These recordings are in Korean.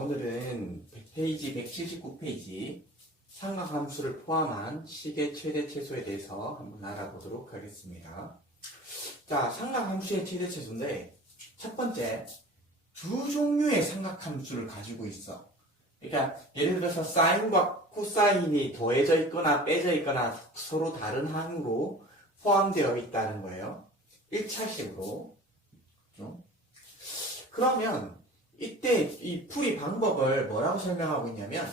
오늘은 100페이지, 179페이지 삼각함수를 포함한 식의 최대 최소에 대해서 한번 알아보도록 하겠습니다. 자, 삼각함수의 최대 최소인데 첫 번째, 두 종류의 삼각함수를 가지고 있어. 그러니까 예를 들어서 사인과 코사인이 더해져 있거나 빼져 있거나 서로 다른 항으로 포함되어 있다는 거예요. 1차식으로. 그러면 이때 이 풀이 방법을 뭐라고 설명하고 있냐면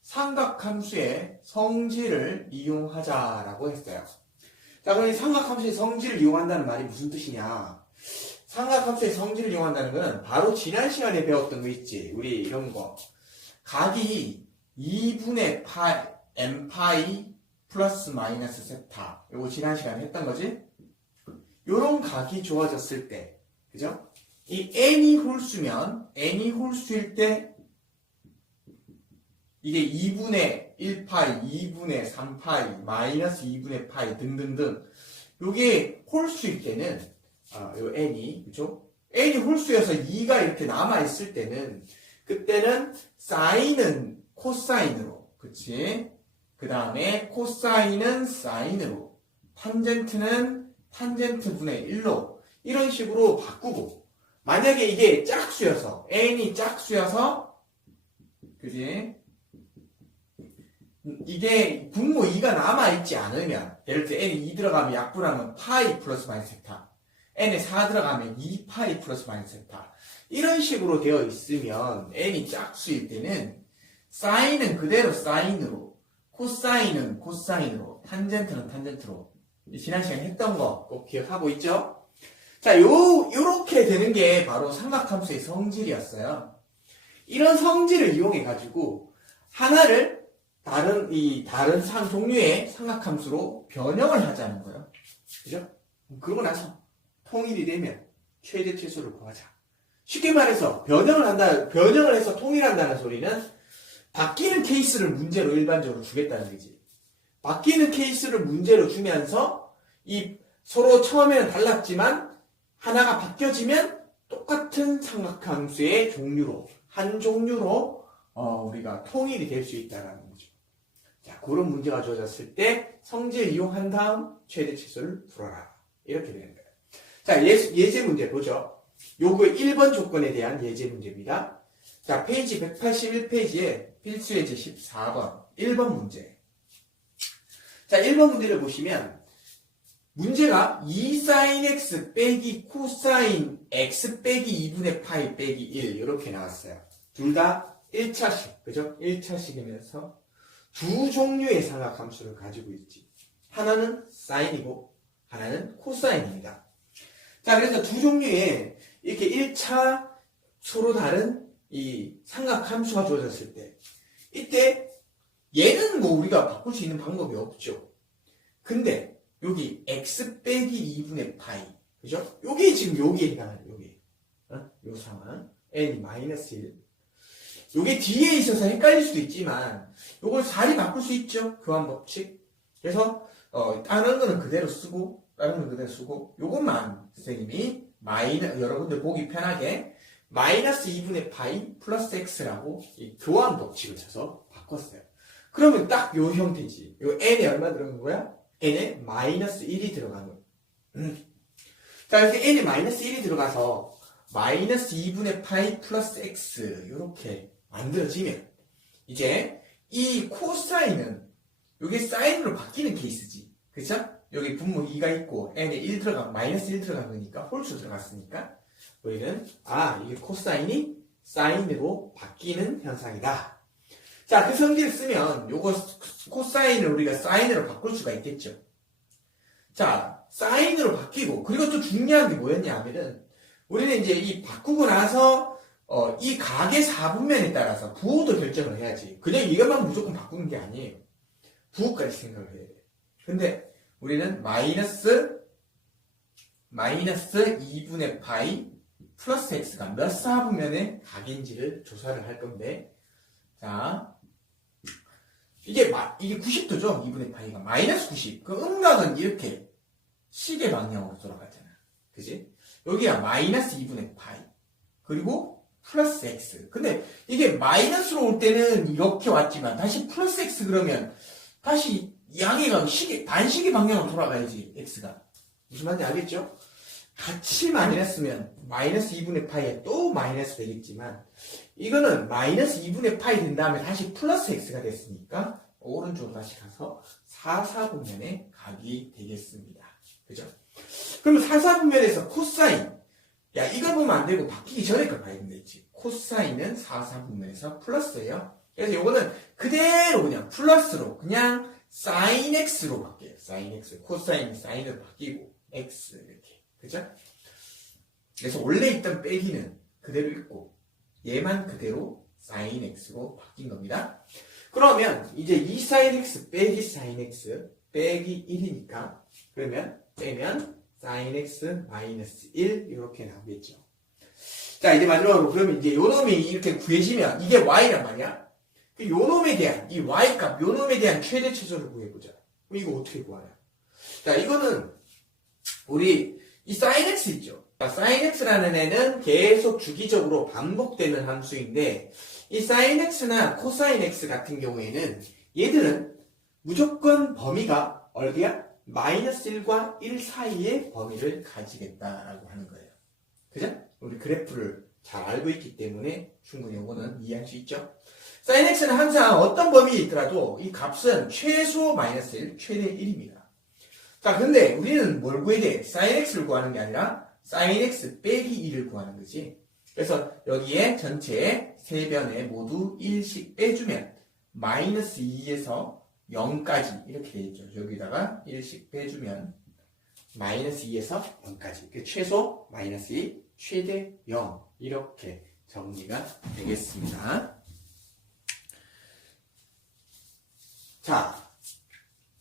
삼각함수의 성질을 이용하자라고 했어요. 자, 그럼 이 삼각함수의 성질을 이용한다는 말이 무슨 뜻이냐? 삼각함수의 성질을 이용한다는 것은 바로 지난 시간에 배웠던 거 있지. 우리 이런 거. 각이 2분의 파이, n파이 플러스 마이너스 세타. 이거 지난 시간에 했던 거지? 요런 각이 주어졌을 때, 그죠? 이 n이 홀수면, n이 홀수일 때, 이게 2분의 1파이, 2분의 3파이, 마이너스 2분의 파이 등등등. 요게 홀수일 때는, 요 n이, 그죠? n이 홀수여서 2가 이렇게 남아있을 때는, 그때는 사인은 코사인으로, 그치? 그 다음에 코사인은 사인으로, 탄젠트는 탄젠트 분의 1로, 이런 식으로 바꾸고, 만약에 이게 짝수여서, n이 짝수여서, 그지? 이게 분모 2가 남아있지 않으면, 예를 들어 n이 2 들어가면 약분하면 파이 플러스 마이너스 세타, n에 4 들어가면 2파이 플러스 마이너스 세타, 이런 식으로 되어 있으면 n이 짝수일 때는 사인은 그대로 사인으로, 코사인은 코사인으로, 탄젠트는 탄젠트로. 지난 시간에 했던 거 꼭 기억하고 있죠? 자, 요렇게 되는 게 바로 삼각함수의 성질이었어요. 이런 성질을 이용해가지고 하나를 다른 종류의 삼각함수로 변형을 하자는 거예요. 그죠? 그러고 나서 통일이 되면 최대 최소를 구하자. 쉽게 말해서 변형을 해서 통일한다는 소리는 바뀌는 케이스를 문제로 일반적으로 주겠다는 거지. 바뀌는 케이스를 문제로 주면서 이 서로 처음에는 달랐지만 하나가 바뀌어지면 똑같은 삼각함수의 종류로, 한 종류로 우리가 통일이 될 수 있다는 거죠. 자, 그런 문제가 주어졌을 때 성질 이용한 다음 최대 최소를 풀어라. 이렇게 되는 거예요. 자, 예제 문제 보죠. 요거 1번 조건에 대한 예제 문제입니다. 자, 페이지 181페이지에 필수 예제 14번 1번 문제. 자, 1번 문제를 보시면 문제가 2sin x 빼기 코사인 x 빼기 2분의 파이 빼기 1 이렇게 나왔어요. 둘 다 1차식, 그죠? 1차식이면서 두 종류의 삼각함수를 가지고 있지. 하나는 사인이고 하나는 코사인입니다. 자, 그래서 두 종류의 이렇게 1차 서로 다른 이 삼각함수가 주어졌을 때 이때 얘는 뭐 우리가 바꿀 수 있는 방법이 없죠. 근데 여기 x 빼기 2분의 파이, 그죠? 요게 지금 여기에 해당하는 요게 요 상황 n이 마이너스 1. 요게 뒤에 있어서 헷갈릴 수도 있지만 요걸 살이 바꿀 수 있죠. 교환 법칙. 그래서 다른 거는 그대로 쓰고 다른 건 그대로 쓰고 요것만 선생님이 여러분들 보기 편하게 마이너스 2분의 파이 플러스 x라고 이 교환 법칙을 써서 바꿨어요. 그러면 딱 요 형태지. 요 n에 얼마 들어간 거야? n에 마이너스 1이 들어가는. 자, 이렇게 n에 마이너스 1이 들어가서 마이너스 2분의 파이 플러스 x 이렇게 만들어지면 이제 이 코사인은 여기 사인으로 바뀌는 케이스지. 그쵸? 여기 분모 2가 있고 n에 1 들어간 마이너스 1 들어간 거니까 홀수 들어갔으니까 우리는 이게 코사인이 사인으로 바뀌는 현상이다. 자, 그 성질을 쓰면 요거 코사인을 우리가 사인으로 바꿀 수가 있겠죠. 자, 사인으로 바뀌고 그리고 또 중요한 게 뭐였냐 하면은 우리는 이제 이 바꾸고 나서 이 각의 4분면에 따라서 부호도 결정을 해야지. 그냥 이것만 무조건 바꾸는 게 아니에요. 부호까지 생각을 해야 돼. 근데 우리는 마이너스 2분의 파이 플러스 x가 몇 4분면의 각인지를 조사를 할 건데, 자, 이게 90도죠. 2분의 파이가 마이너스 90. 그 음각은 이렇게 시계 방향으로 돌아가잖아. 그지? 여기가 마이너스 2분의 파이. 그리고 플러스 x. 근데 이게 마이너스로 올 때는 이렇게 왔지만 다시 플러스 x 그러면 다시 양해가 반시계 방향으로 돌아가야지 x가. 무슨 말인지 알겠죠? 같이 마이너스면 마이너스 2분의 파이에 또 마이너스 되겠지만 이거는 마이너스 2분의 파이 된 다음에 다시 플러스 x가 됐으니까 오른쪽으로 다시 가서 4사분면에 각이 되겠습니다. 그죠? 그러면 4사분면에서 코사인, 야 이걸 보면 안 되고 바뀌기 전에 걸 봐야 된다지. 코사인은 4사분면에서 플러스예요. 그래서 요거는 그대로 그냥 플러스로 그냥 사인 x로 바뀌어요. 사인 x. 코사인이 사인으로 바뀌고 x 이렇게. 그죠? 그래서 원래 있던 빼기는 그대로 있고 얘만 그대로 사인 x로 바뀐 겁니다. 그러면 이제 2 사인 x 빼기 사인 x 빼기 1이니까 그러면 빼면 사인 x 마이너스 1 이렇게 나오겠죠. 자 이제 마지막으로 그러면 이제 요 놈이 이렇게 구해지면 이게 y란 말이야. 그 요 놈에 대한 이 y 값 요 놈에 대한 최대 최소를 구해보자. 그럼 이거 어떻게 구하냐? 자 이거는 우리 이 sin x 있죠. sin x라는 애는 계속 주기적으로 반복되는 함수인데 이 sin x나 cosine x 같은 경우에는 얘들은 무조건 범위가 어디야? 마이너스 1과 1 사이의 범위를 가지겠다라고 하는 거예요. 그죠? 우리 그래프를 잘 알고 있기 때문에 충분히 이거는 이해할 수 있죠. sin x는 항상 어떤 범위에 있더라도 이 값은 최소 마이너스 1, 최대 1입니다. 자, 근데 우리는 뭘 구해야 돼? sin x를 구하는 게 아니라 sin x 빼기 2를 구하는 거지. 그래서 여기에 전체 세 변에 모두 1씩 빼주면 마이너스 2에서 0까지 이렇게 되겠죠. 여기다가 1씩 빼주면 마이너스 2에서 0까지. 최소 마이너스 2, 최대 0 이렇게 정리가 되겠습니다. 자,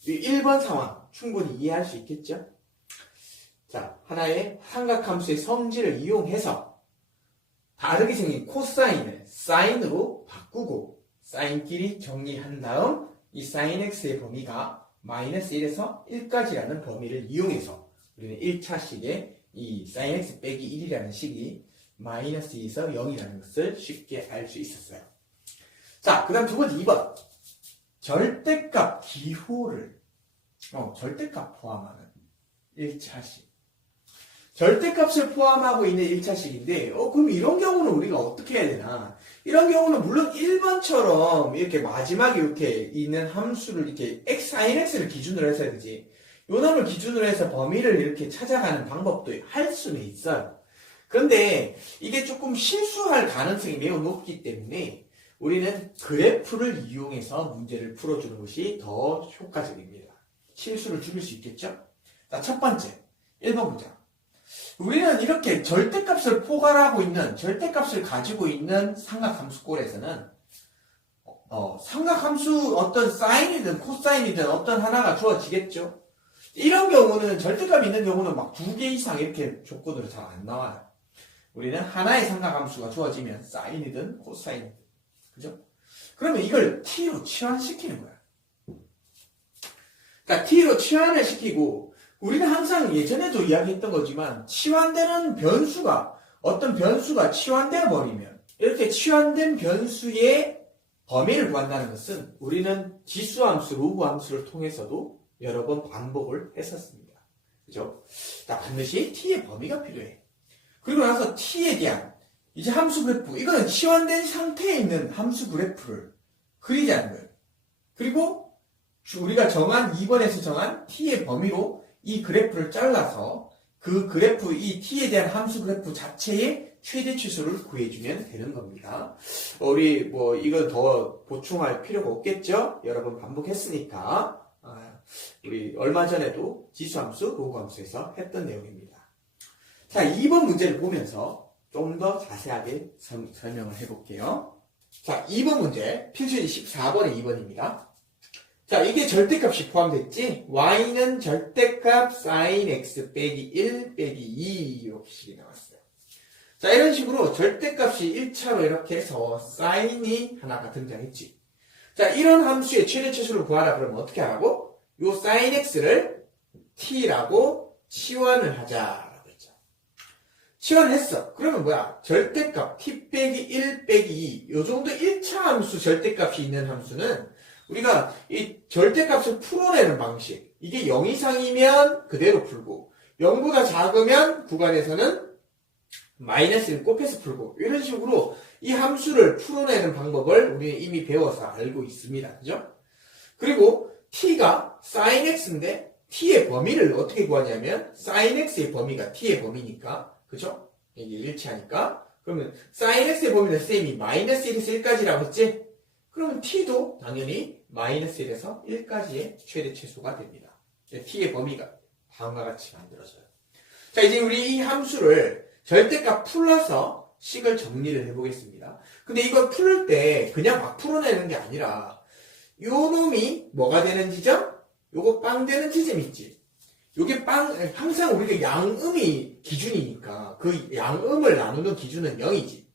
이 1번 상황 충분히 이해할 수 있겠죠? 자, 하나의 삼각함수의 성질을 이용해서 다르게 생긴 코사인을 사인으로 바꾸고 사인끼리 정리한 다음 이 sin x의 범위가 마이너스 1에서 1까지라는 범위를 이용해서 우리는 1차식의 이 sin x 빼기 1이라는 식이 마이너스 2에서 0이라는 것을 쉽게 알 수 있었어요. 자, 그 다음 두 번째 2번. 절대값 기호를 절대값 포함하는 1차식. 절대값을 포함하고 있는 1차식인데 그럼 이런 경우는 우리가 어떻게 해야 되나? 이런 경우는 물론 1번처럼 이렇게 마지막에 이렇게 있는 함수를 이렇게 sin x를 기준으로 해서 해야 되지. 요 놈을 기준으로 해서 범위를 이렇게 찾아가는 방법도 할 수는 있어요. 그런데 이게 조금 실수할 가능성이 매우 높기 때문에 우리는 그래프를 이용해서 문제를 풀어주는 것이 더 효과적입니다. 실수를 줄일 수 있겠죠? 자, 첫 번째, 1번 문장. 우리는 이렇게 절대값을 포괄하고 있는, 절대값을 가지고 있는 삼각함수꼴에서는 삼각함수 어떤 사인이든 코사인이든 어떤 하나가 주어지겠죠? 이런 경우는 절대값이 있는 경우는 막 2개 이상 이렇게 조건으로 잘 안 나와요. 우리는 하나의 삼각함수가 주어지면 사인이든 코사인이든 그죠? 그러면 이걸 t로 치환시키는 거야. 그러니까 t로 치환을 시키고 우리는 항상 예전에도 이야기했던 거지만 치환되는 변수가 어떤 변수가 치환되어 버리면 이렇게 치환된 변수의 범위를 구한다는 것은 우리는 지수함수, 로그함수를 통해서도 여러 번 반복을 했었습니다. 그죠? 자, 반드시 t의 범위가 필요해. 그리고 나서 t에 대한 이제 함수 그래프, 이거는 치환된 상태에 있는 함수 그래프를 그리자는 거예요. 그리고 우리가 정한 2번에서 정한 t의 범위로 이 그래프를 잘라서 그 그래프, 이 t에 대한 함수 그래프 자체의 최대 치수를 구해주면 되는 겁니다. 우리 이건 더 보충할 필요가 없겠죠? 여러 번 반복했으니까. 우리 얼마 전에도 지수함수, 로그함수에서 했던 내용입니다. 자, 2번 문제를 보면서 좀 더 자세하게 설명을 해볼게요. 자, 2번 문제, 필수지 14번의 2번입니다. 자, 이게 절대값이 포함됐지? y는 절대값 sin x 빼기 1 빼기 2 이렇게 나왔어요. 자, 이런 식으로 절대값이 1차로 이렇게 해서 sin이 하나가 등장했지. 자, 이런 함수의 최대 치수를 구하라 그러면 어떻게 하라고? 요 sin x를 t라고 치환을 하자. 치환했어. 그러면 뭐야? 절대값 t 빼기 1 빼기 2. 요 정도 1차 함수 절대값이 있는 함수는 우리가 이 절대값을 풀어내는 방식. 이게 0 이상이면 그대로 풀고 0보다 작으면 구간에서는 마이너스를 곱해서 풀고 이런 식으로 이 함수를 풀어내는 방법을 우리는 이미 배워서 알고 있습니다. 그죠? 그리고 t가 sin x인데 t의 범위를 어떻게 구하냐면 sin x의 범위가 t의 범위니까 그죠? 이게 일치하니까 그러면 sin x의 범위는 쌤이 마이너스 1에서 1까지라고 했지? 그러면 t도 당연히 마이너스 1에서 1까지의 최대 최소가 됩니다. t의 범위가 다음과 같이 만들어져요. 자, 이제 우리 이 함수를 절대값 풀어서 식을 정리를 해보겠습니다. 근데 이걸 풀 때 그냥 막 풀어내는 게 아니라 요 놈이 뭐가 되는 지점? 요거 빵 되는 지점 있지. 요게 빵, 항상 우리가 양음이 기준이니까 그 양음을 나누는 기준은 0이지.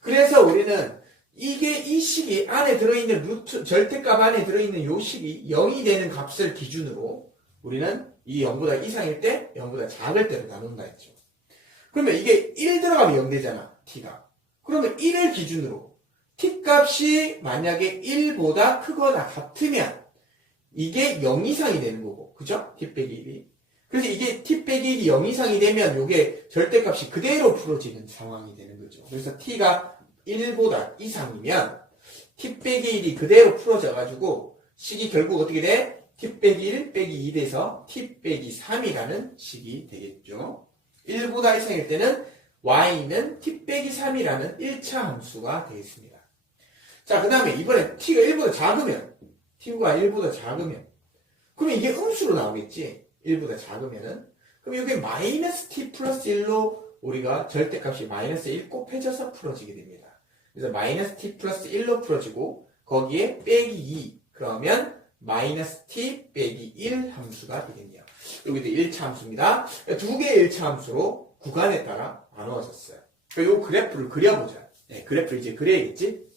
그래서 우리는 이게 이 식이 안에 들어있는 루트, 절대값 안에 들어있는 요 식이 0이 되는 값을 기준으로 우리는 이 0보다 이상일 때 0보다 작을 때로 나눈다 했죠. 그러면 이게 1 들어가면 0 되잖아, t가. 그러면 1을 기준으로 t 값이 만약에 1보다 크거나 같으면 이게 0 이상이 되는 거고, 그죠? t 빼기 1이. 그래서 이게 t 빼기 1이 0 이상이 되면 이게 절대값이 그대로 풀어지는 상황이 되는 거죠. 그래서 t가 1보다 이상이면 t 빼기 1이 그대로 풀어져가지고 식이 결국 어떻게 돼? t 빼기 1 빼기 2 돼서 t 빼기 3이라는 식이 되겠죠. 1보다 이상일 때는 y는 t 빼기 3이라는 1차 함수가 되겠습니다. 자, 그 다음에 이번에 t가 1보다 작으면 t가 1보다 작으면 그러면 이게 음수로 나오겠지. 1보다 작으면은 그럼 이게 마이너스 t 플러스 1로 우리가 절대값이 마이너스 1 곱해져서 풀어지게 됩니다. 그래서 마이너스 t 플러스 1로 풀어지고 거기에 빼기 2 그러면 마이너스 t 빼기 1 함수가 되겠네요. 여기도 1차 함수입니다. 두 개의 1차 함수로 구간에 따라 나누어졌어요. 이 그래프를 그려보자. 네, 그래프를 이제 그려야겠지?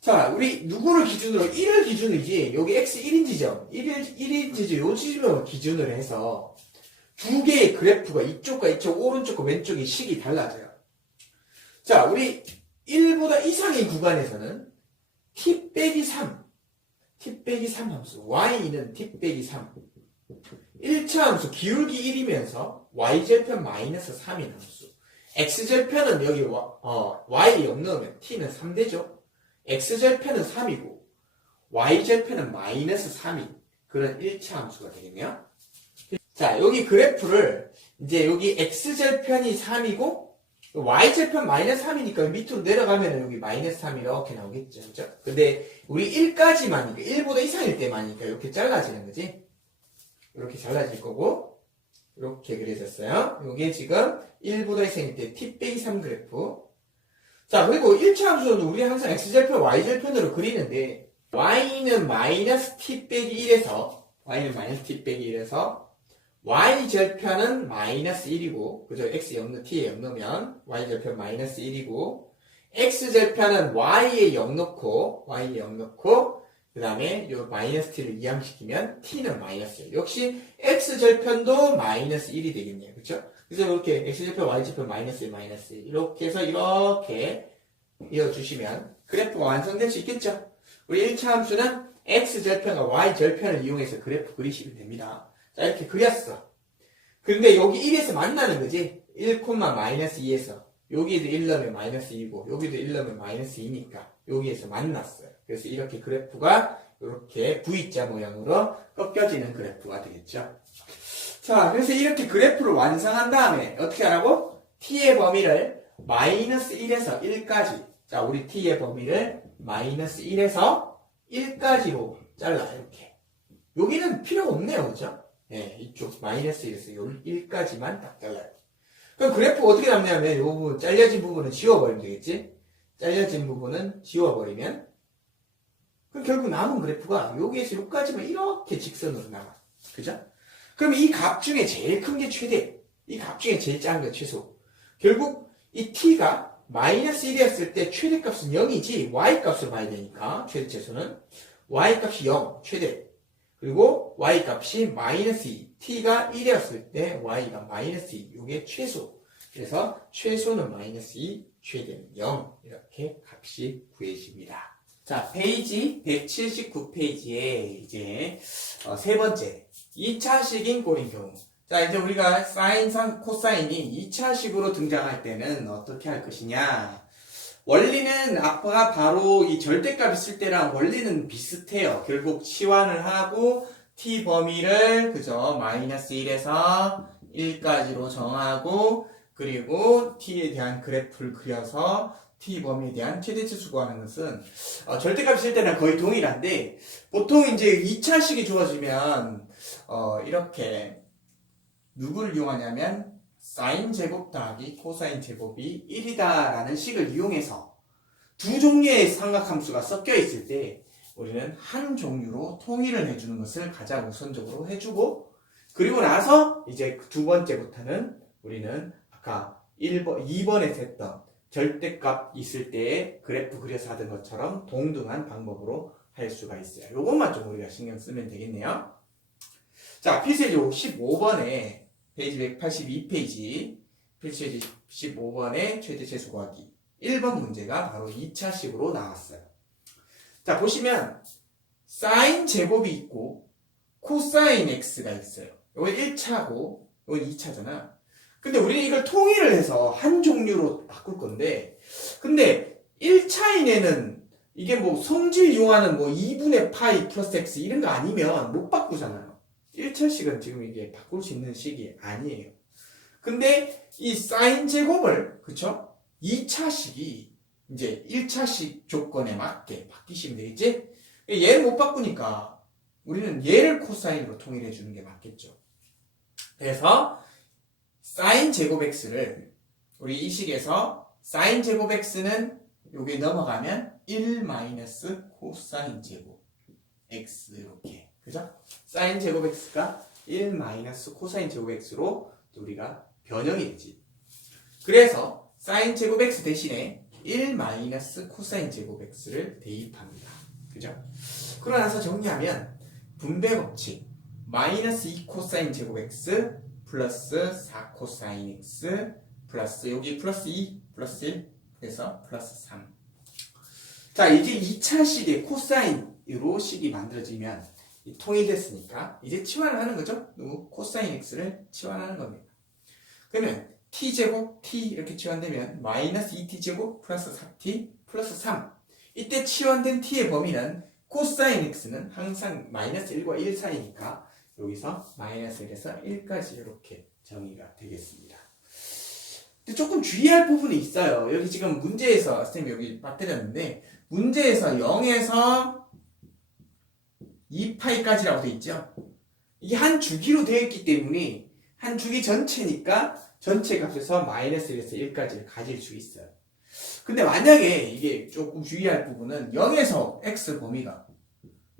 자, 우리 누구를 기준으로? 1을 기준이지. 여기 x 1인 지점, 1인 지점, 요 지점을 기준으로 해서 두 개의 그래프가 이쪽과 이쪽, 오른쪽과 왼쪽의 식이 달라져요. 자, 우리 1보다 이상의 구간에서는 t 빼기 3, t 빼기 3 함수, y는 t 빼기 3. 1차 함수 기울기 1이면서 y절편 마이너스 3인 함수. x절편은 여기 y 0 넣으면 t는 3 되죠. x절편은 3이고 y절편은 마이너스 3인 그런 1차 함수가 되겠네요. 자, 여기 그래프를 이제 여기 x절편이 3이고 y절편 마이너스 3이니까 밑으로 내려가면 여기 마이너스 3 이렇게 나오겠죠. 그죠? 근데 우리 1까지만이니까 1보다 이상일 때만이니까 이렇게 잘라지는 거지. 이렇게 잘라질 거고 이렇게 그려졌어요. 이게 지금 1보다 이상일 때 t 빼기 3 그래프. 자, 그리고 1차 함수는 우리 항상 x절편, y절편으로 그리는데 y는 마이너스 t 빼기 1에서 y는 마이너스 t 빼기 1에서 y절편은 마이너스 1이고 그죠? x 0, t에 0 넣으면 y절편 마이너스 1이고 x절편은 y에 0 넣고 그 다음에 요 마이너스 t를 이항시키면 t는 마이너스 1. 역시 x절편도 마이너스 1이 되겠네요. 그쵸? 그래서 이렇게 x절편, y절편 마이너스 1, 마이너스 1 이렇게 해서 이렇게 이어주시면 그래프가 완성될 수 있겠죠? 우리 1차 함수는 x절편과 y절편을 이용해서 그래프 그리시면 됩니다. 자, 이렇게 그렸어. 근데 여기 1에서 만나는 거지? 1, 마이너스 2에서 여기에도 1 넣으면 마이너스 2고 여기도 1 넣으면 마이너스 2니까 여기에서 만났어요. 그래서 이렇게 그래프가 이렇게 V자 모양으로 꺾여지는 그래프가 되겠죠. 자, 그래서 이렇게 그래프를 완성한 다음에 어떻게 하라고? t의 범위를 마이너스 1에서 1까지. 자, 우리 t의 범위를 마이너스 1에서 1까지로 잘라, 이렇게. 여기는 필요가 없네요, 그죠? 네, 이쪽 마이너스 1에서 1까지만 딱 잘라요. 그럼 그래프 어떻게 남냐면, 이 부분, 잘려진 부분은 지워버리면 되겠지? 잘려진 부분은 지워버리면, 그럼 결국 남은 그래프가 여기에서 여기까지만 이렇게 직선으로 남아. 그죠? 그럼 이 값 중에 제일 큰 게 최대, 이 값 중에 제일 작은 게 최소. 결국 이 t가 마이너스 1이었을 때 최대값은 0이지 y값을 봐야 되니까 최대 최소는 y값이 0, 최대. 그리고 y값이 마이너스 2, t가 1이었을 때 y가 마이너스 2, 이게 최소. 그래서 최소는 마이너스 2, 최대는 0 이렇게 값이 구해집니다. 자, 페이지 179페이지에 이제 세 번째 2차식인 꼴인 경우. 자, 이제 우리가 사인상 코사인이 2차식으로 등장할 때는 어떻게 할 것이냐. 원리는 아까 바로 이 절대값 있을 때랑 원리는 비슷해요. 결국 치환을 하고 t 범위를 그죠? 마이너스 1에서 1까지로 정하고 그리고 t에 대한 그래프를 그려서 t 범위에 대한 최대치수 구하는 것은 절대값 있을 때는 거의 동일한데 보통 이제 2차식이 주어지면 이렇게 누구를 이용하냐면 사인 제곱 더하기 코사인 제곱이 1이다 라는 식을 이용해서 두 종류의 삼각함수가 섞여 있을 때 우리는 한 종류로 통일을 해주는 것을 가장 우선적으로 해주고 그리고 나서 이제 두 번째부터는 우리는 아까 2번에서 했던 절대값 있을 때 그래프 그려서 하던 것처럼 동등한 방법으로 할 수가 있어요. 요것만 좀 우리가 신경 쓰면 되겠네요. 자, 필수예제 15번에 페이지 182페이지 필수예제 15번에 최대체수 구하기 1번 문제가 바로 2차식으로 나왔어요. 자, 보시면 사인 제곱이 있고 코사인 x가 있어요. 이건 1차고 이건 2차잖아. 근데 우리는 이걸 통일을 해서 한 종류로 바꿀 건데 근데 1차인에는 이게 뭐 성질 이용하는 뭐 2분의 파이 플러스 x 이런 거 아니면 못 바꾸잖아요. 1차식은 지금 이게 바꿀 수 있는 식이 아니에요. 근데 이 사인 제곱을 그쵸? 2차식이 이제 1차식 조건에 맞게 바뀌시면 되겠지? 얘를 못 바꾸니까 우리는 얘를 코사인으로 통일해 주는 게 맞겠죠. 그래서 사인 제곱 x를 우리 이 식에서 사인 제곱 x는 여기 넘어가면 1 마이너스 코사인 제곱 x 이렇게 그죠? 사인 제곱 x가 1 마이너스 코사인 제곱 x로 우리가 변형이 되지. 그래서 사인 제곱 x 대신에 1 마이너스 코사인 제곱 x를 대입합니다. 그죠? 그러고 나서 정리하면 분배 법칙 마이너스 2 코사인 제곱 x 플러스 4 코사인 x 플러스 여기 플러스 2 플러스 1 그래서 플러스 3. 자, 이제 2차식의 코사인으로 식이 만들어지면 통일됐으니까 이제 치환을 하는 거죠. 코사인 x를 치환하는 겁니다. 그러면 t제곱 t 이렇게 치환되면 마이너스 2t제곱 플러스 4t 플러스 3. 이때 치환된 t의 범위는 코사인 x는 항상 마이너스 1과 1 사이니까 여기서 마이너스 1에서 1까지 이렇게 정의가 되겠습니다. 근데 조금 주의할 부분이 있어요. 여기 지금 문제에서 선생님이 여기 빠뜨렸는데 문제에서 0에서 2파이까지라고 되어 있죠. 이게 한 주기로 되어 있기 때문에 한 주기 전체니까 전체 값에서 마이너스 1에서 1까지를 가질 수 있어요. 근데 만약에 이게 조금 주의할 부분은 0에서 x 범위가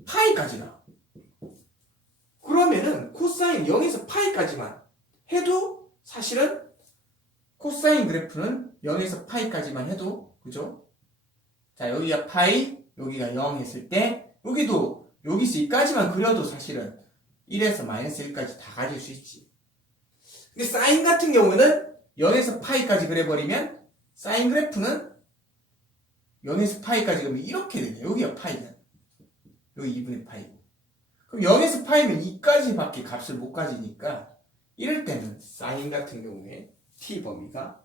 파이까지나 그러면은 코사인 0에서 파이까지만 해도 사실은 코사인 그래프는 0에서 파이까지만 해도 그죠? 자, 여기가 파이, 여기가 0 했을 때 여기도 여기서 여기까지만 그려도 사실은 1에서 마이너스 1까지 다 가질 수 있지. 근데 사인 같은 경우는 0에서 파이까지 그려버리면 사인 그래프는 0에서 파이까지 그러면 이렇게 되네요. 여기가 파이잖아. 여기 2분의 파이고. 그럼 0에서 파이면 2까지밖에 값을 못 가지니까 이럴 때는 사인 같은 경우에 t 범위가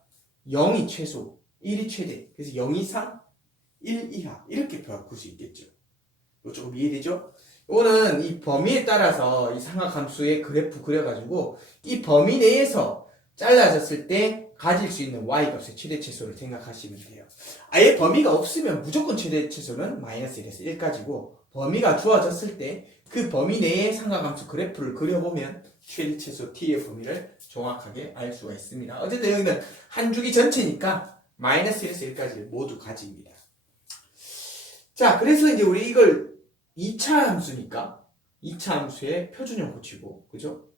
0이 최소, 1이 최대. 그래서 0 이상, 1 이하 이렇게 바꿀 수 있겠죠. 이거 조금 이해되죠? 이거는 이 범위에 따라서 이 삼각함수의 그래프 그려가지고 이 범위 내에서 잘라졌을 때 가질 수 있는 y값의 최대치수를 생각하시면 돼요. 아예 범위가 없으면 무조건 최대치수는 마이너스 1에서 1까지고 범위가 주어졌을 때 그 범위 내에 삼각함수 그래프를 그려보면 최대치수 t의 범위를 정확하게 알 수가 있습니다. 어쨌든 여기는 한 주기 전체니까 마이너스 1에서 1까지 모두 가집니다. 자, 그래서 이제 우리 이걸 2차 함수니까 2차 함수의 표준형 고치고 그죠?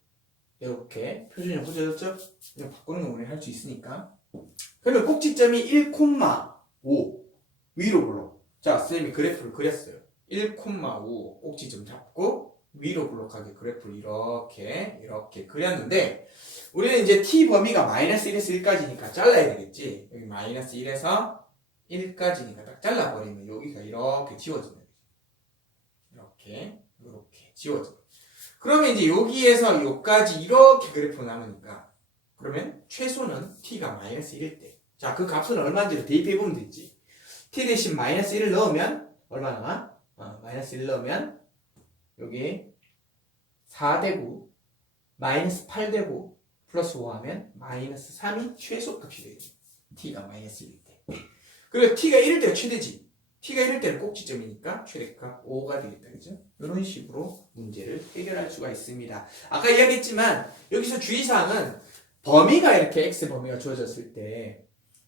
이렇게 표준형 고쳐졌죠? 이거 바꾸는 거 우리 할 수 있으니까. 그러면 꼭지점이 1,5 위로 불러. 자, 선생님이 그래프를 그렸어요. 1,5 꼭지점 잡고 위로 블록하게 그래프를 이렇게 그렸는데 우리는 이제 t 범위가 마이너스 1에서 1까지니까 잘라야 되겠지. 여기 마이너스 1에서 1까지니까 딱 잘라버리면 여기가 이렇게 지워집니다. 이렇게 지워져. 그러면 이제 여기에서 여기까지 이렇게 그래프가 남으니까 그러면 최소는 t가 마이너스 1일 때. 자, 그 값은 얼마인지를 대입해보면 되지. t 대신 마이너스 1을 넣으면 얼마 나와? 마이너스 1 넣으면 여기 4되고 마이너스 8되고 플러스 5 하면 마이너스 3이 최소값이 되겠지. t가 마이너스 1일 때. 그리고 t가 1일 때가 최대지. t가 1일 때는 꼭지점이니까 최대값 5가 되겠다. 그죠? 이런 식으로 문제를 해결할 수가 있습니다. 아까 이야기했지만 여기서 주의사항은 범위가 이렇게 x 범위가 주어졌을 때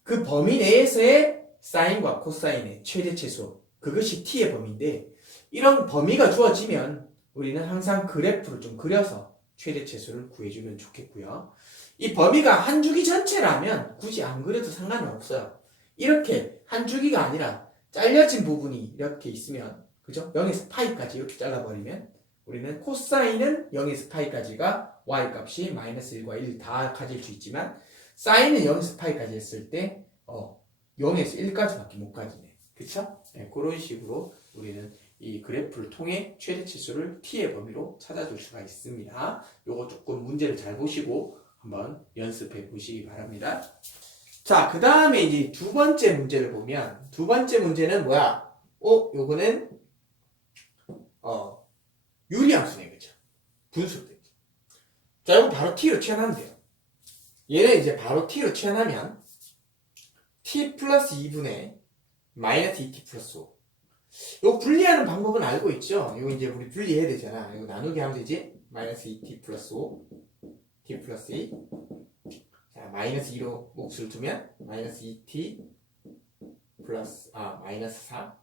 그 범위 내에서의 사인과 코사인의 최대 최소 그것이 t의 범위인데 이런 범위가 주어지면 우리는 항상 그래프를 좀 그려서 최대 최소를 구해주면 좋겠고요. 이 범위가 한 주기 전체라면 굳이 안 그려도 상관은 없어요. 이렇게 한 주기가 아니라 잘려진 부분이 이렇게 있으면 그죠? 0에서 파이까지 이렇게 잘라버리면 우리는 코사인은 0에서 파이까지가 y 값이 마이너스 1과 1 다 가질 수 있지만 사인은 0에서 파이까지 했을 때 0에서 1까지밖에 못 가지네. 그쵸? 네, 그런 식으로 우리는 이 그래프를 통해 최대 치수를 t의 범위로 찾아줄 수가 있습니다. 요거 조금 문제를 잘 보시고 한번 연습해 보시기 바랍니다. 자, 그 다음에 이제 두 번째 문제를 보면 두 번째 문제는 뭐야? 요거는 유리함수네. 그죠? 분수대. 자, 이거 바로 t로 취한하면 돼요. 얘는 이제 바로 t로 취한하면 t 플러스 2분의 마이너스 2t 플러스 5. 이거 분리하는 방법은 알고 있죠? 이거 이제 우리 분리해야 되잖아. 이거 나누기 하면 되지? 마이너스 2t 플러스 5 t 플러스 2. 자, 마이너스 2로 몫을 두면 마이너스 2t 플러스 마이너스 4.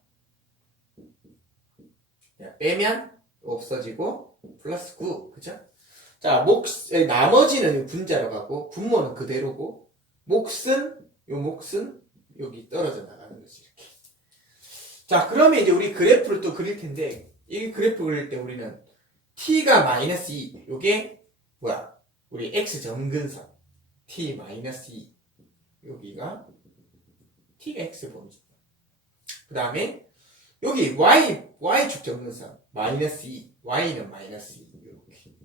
자, 빼면 없어지고 플러스 9. 그쵸? 자, 나머지는 분자로 가고 분모는 그대로고 몫은 여기 떨어져 나가는 거지. 이렇게. 자, 그러면 이제 우리 그래프를 또 그릴 텐데 이 그래프 그릴 때 우리는 t가 마이너스 2 요게 뭐야? 우리 x 점근선 t 마이너스 2 여기가 t가 x 범위죠. 그 다음에 여기 y축 점근선 마이너스 2 y는 마이너스 2 이렇게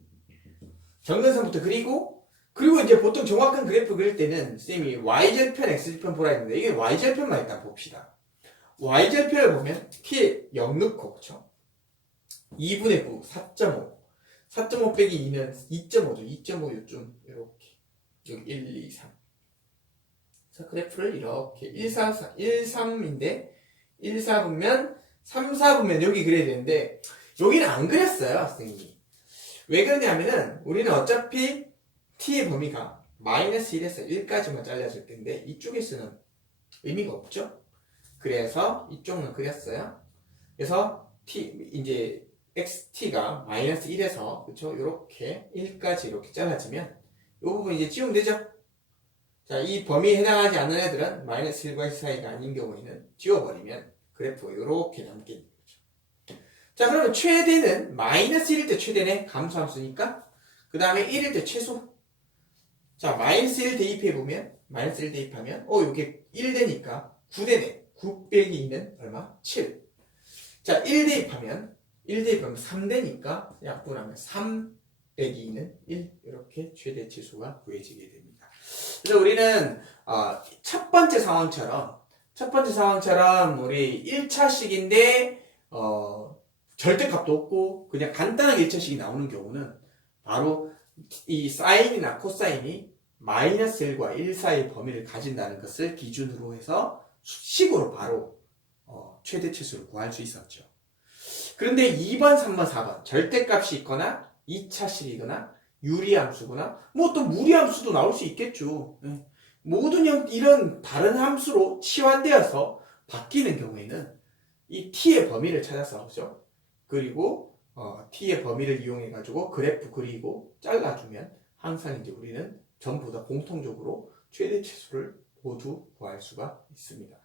점근선부터 그리고 이제 보통 정확한 그래프 그릴 때는 쌤이 y절편 x절편 보라 했는데 이게 y절편만 일단 봅시다. y절편을 보면 t에 0 넣고 그쵸? 2분의 9 4.5 4.5 빼기 2는 2.5죠. 2.5 요쯤 이렇게 여기 1, 2, 3 그래서 그래프를 이렇게 1, 4, 4 1, 3인데 1, 4 보면 3, 4 보면 여기 그려야 되는데 여기는 안 그렸어요. 선생님이 왜 그러냐면은 우리는 어차피 t의 범위가 마이너스 1에서 1까지만 잘려질 텐데 이쪽에서는 의미가 없죠. 그래서 이쪽은 그렸어요. 그래서 이제 xt가 마이너스 1에서 그쵸? 이렇게 1까지 이렇게 잘라지면 이 부분 이제 지우면 되죠. 자, 이 범위에 해당하지 않는 애들은 마이너스 1과 1 사이가 아닌 경우에는 지워버리면 그래프가 이렇게 남게 되는 거죠. 자, 그러면 최대는 마이너스 1일 때 최대네. 감소함수니까. 그 다음에 1일 때 최소. 자, 마이너스 1 대입해보면 마이너스 1 대입하면 이게 1 되니까 9 되네. 9 빼기 2는 얼마? 7. 자, 1 대입하면 3 되니까 약분하면 3 빼기 2는 1. 이렇게 최대 치수가 구해지게 됩니다. 그래서 우리는 첫 번째 상황처럼 우리 1차식인데 절대값도 없고 그냥 간단하게 1차식이 나오는 경우는 바로 이 사인이나 코사인이 마이너스 1과 1 사이의 범위를 가진다는 것을 기준으로 해서 식으로 바로 최대 치수를 구할 수 있었죠. 그런데 2번, 3번, 4번 절대값이 있거나 2차식이거나 유리함수거나 뭐 또 무리함수도 나올 수 있겠죠. 모든 이런 다른 함수로 치환되어서 바뀌는 경우에는 이 t의 범위를 찾아서 나오죠. 그리고 t의 범위를 이용해 가지고 그래프 그리고 잘라주면 항상 이제 우리는 전부 다 공통적으로 최대 치수를 모두 구할 수가 있습니다.